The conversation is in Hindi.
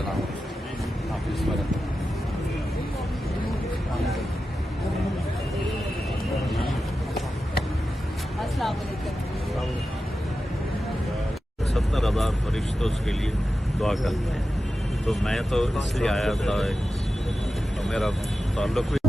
सलाम हाफिज़ वरहमतुल्लाह। अस्सलाम वालेकुम। 70,000 फरिश्तों के लिए दुआ करते हैं। तो मैं तो इसलिए आया था, तो मेरा ताल्लुक भी